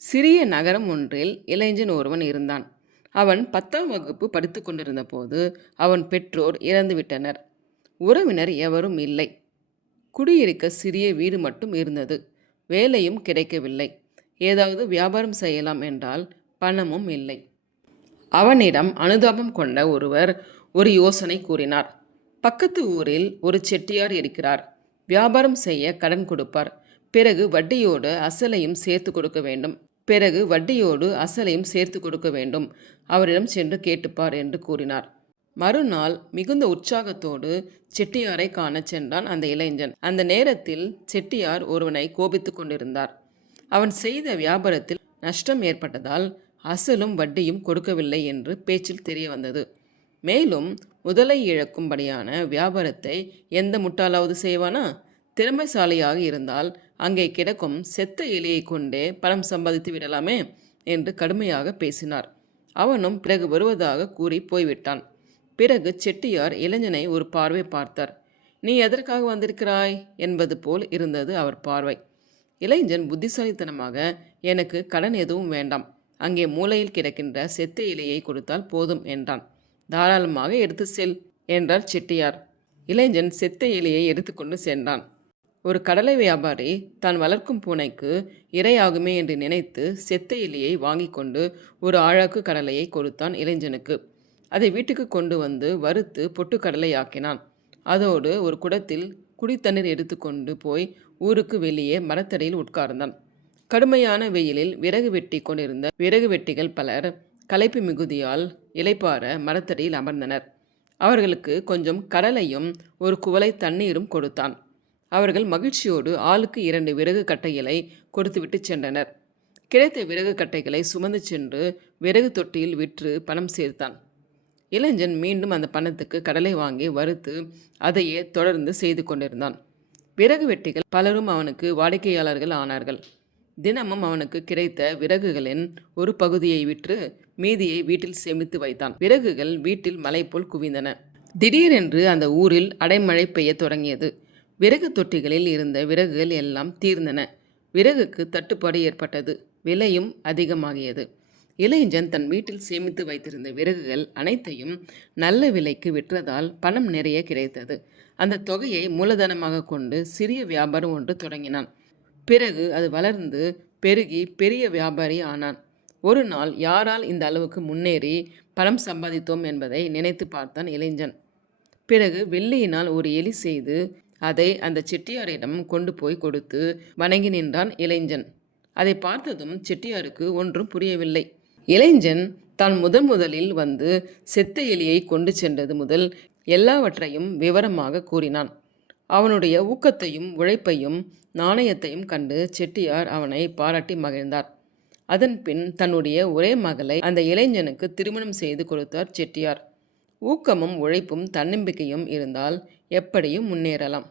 சிறிய நகரம் ஒன்றில் இளைஞன் ஒருவன் இருந்தான். அவன் பத்தாம் வகுப்பு படித்து கொண்டிருந்த போது அவன் பெற்றோர் இறந்துவிட்டனர் உறவினர் எவரும் இல்லை. குடியிருக்க சிறிய வீடு மட்டும் இருந்தது. வேலையும் கிடைக்கவில்லை. ஏதாவது வியாபாரம் செய்யலாம் என்றால் பணமும் இல்லை. அவனிடம் அனுதாபம் கொண்ட ஒருவர் ஒரு யோசனை கூறினார். பக்கத்து ஊரில் ஒரு செட்டியார் இருக்கிறார். வியாபாரம் செய்ய கடன் கொடுப்பார். பிறகு வட்டியோடு அசலையும் சேர்த்து கொடுக்க வேண்டும். பிறகு வட்டியோடு அசலையும் சேர்த்து கொடுக்க வேண்டும். அவரிடம் சென்று கேட்டுப்பார் என்று கூறினார். மறுநாள் மிகுந்த உற்சாகத்தோடு செட்டியாரை காணச் சென்றான் அந்த இளைஞன். அந்த நேரத்தில் செட்டியார் ஒருவனை கோபித்துக் கொண்டிருந்தார். அவன் செய்த வியாபாரத்தில் நஷ்டம் ஏற்பட்டதால் அசலும் வட்டியும் கொடுக்கவில்லை என்று பேச்சில் தெரிய வந்தது. மேலும் முதலை இழக்கும்படியான வியாபாரத்தை எந்த முட்டாளாவது செய்வானா? திறமைசாலியாக இருந்தால் அங்கே கிடக்கும் செத்த இலையை கொண்டே பணம் சம்பாதித்து விடலாமே என்று கடுமையாக பேசினார். அவனும் பிறகு வருவதாக கூறி போய்விட்டான். பிறகு செட்டியார் இளைஞனை ஒரு பார்வை பார்த்தார். நீ எதற்காக வந்திருக்கிறாய்? என்பது போல் இருந்தது அவர் பார்வை. இளைஞன் புத்திசாலித்தனமாக எனக்கு கடன் எதுவும் வேண்டாம். அங்கே மூலையில் கிடக்கின்ற செத்த இலையை கொடுத்தால் போதும் என்றான். தாராளமாக எடுத்து செல் என்றார் செட்டியார். இளைஞன் செத்த இலையை எடுத்துக்கொண்டு சென்றான். ஒரு கடலை வியாபாரி தான் வளர்க்கும் பூனைக்கு இரையாகுமே என்று நினைத்து செத்த இலியை வாங்கி கொண்டு ஒரு ஆழாக்கு கடலையை கொடுத்தான் இளைஞனுக்கு. அதை வீட்டுக்கு கொண்டு வந்து வறுத்து பொட்டுக்கடலை ஆக்கினான். அதோடு ஒரு குடத்தில் குடித்தண்ணீர் எடுத்துக்கொண்டு போய் ஊருக்கு வெளியே மரத்தடியில் உட்கார்ந்தான். கடுமையான வெயிலில் விறகு வெட்டி கொண்டிருந்த விறகு வெட்டிகள் பலர் களைப்பு மிகுதியால் இலைப்பார மரத்தடியில் அமர்ந்தனர். அவர்களுக்கு கொஞ்சம் கடலையும் ஒரு குவளை தண்ணீரும் கொடுத்தான். அவர்கள் மகிழ்ச்சியோடு ஆளுக்கு இரண்டு விறகு கட்டைகளை கொடுத்துவிட்டு சென்றனர். கிடைத்த விறகு கட்டைகளை சுமந்து சென்று விறகு தொட்டியில் விற்று பணம் சேர்த்தான். இளைஞன் மீண்டும் அந்த பணத்துக்கு கடலை வாங்கி வறுத்து அதையே தொடர்ந்து செய்து கொண்டிருந்தான். விறகு வெட்டிகள் பலரும் அவனுக்கு வாடிக்கையாளர்கள் ஆனார்கள். தினமும் அவனுக்கு கிடைத்த விறகுகளின் ஒரு பகுதியை விற்று மீதியை வீட்டில் சேமித்து வைத்தான். விறகுகள் வீட்டில் மலை போல் குவிந்தன. திடீரென்று அந்த ஊரில் அடைமழை பெய்யத் தொடங்கியது. விறகு தொட்டிகளில் இருந்த விறகுகள் எல்லாம் தீர்ந்தன. விறகுக்கு தட்டுப்பாடு ஏற்பட்டது. விலையும் அதிகமாகியது. இளைஞன் தன் வீட்டில் சேமித்து வைத்திருந்த விறகுகள் அனைத்தையும் நல்ல விலைக்கு விற்றதால் பணம் நிறைய கிடைத்தது. அந்த தொகையை மூலதனமாக கொண்டு சிறிய வியாபாரம் ஒன்று தொடங்கினான். பிறகு அது வளர்ந்து பெருகி பெரிய வியாபாரி ஆனான். ஒரு நாள் யாரால் இந்த அளவுக்கு முன்னேறி பணம் சம்பாதித்தோம் என்பதை நினைத்து பார்த்தான் இளைஞன். பிறகு வெள்ளியினால் ஒரு எலி செய்து அதை அந்த செட்டியாரிடம் கொண்டு போய் கொடுத்து வணங்கி நின்றான் இளைஞன். அதை பார்த்ததும் செட்டியாருக்கு ஒன்றும் புரியவில்லை. இளைஞன் தான் முதன் முதலில் வந்து செத்த எலியை கொண்டு சென்றது முதல் எல்லாவற்றையும் விவரமாக கூறினான். அவனுடைய ஊக்கத்தையும் உழைப்பையும் நாணயத்தையும் கண்டு செட்டியார் அவனை பாராட்டி மகிழ்ந்தார். அதன் பின் தன்னுடைய ஒரே மகளை அந்த இளைஞனுக்கு திருமணம் செய்து கொடுத்தார் செட்டியார். ஊக்கமும் உழைப்பும் தன்னம்பிக்கையும் இருந்தால் எப்படியும் முன்னேறலாம்.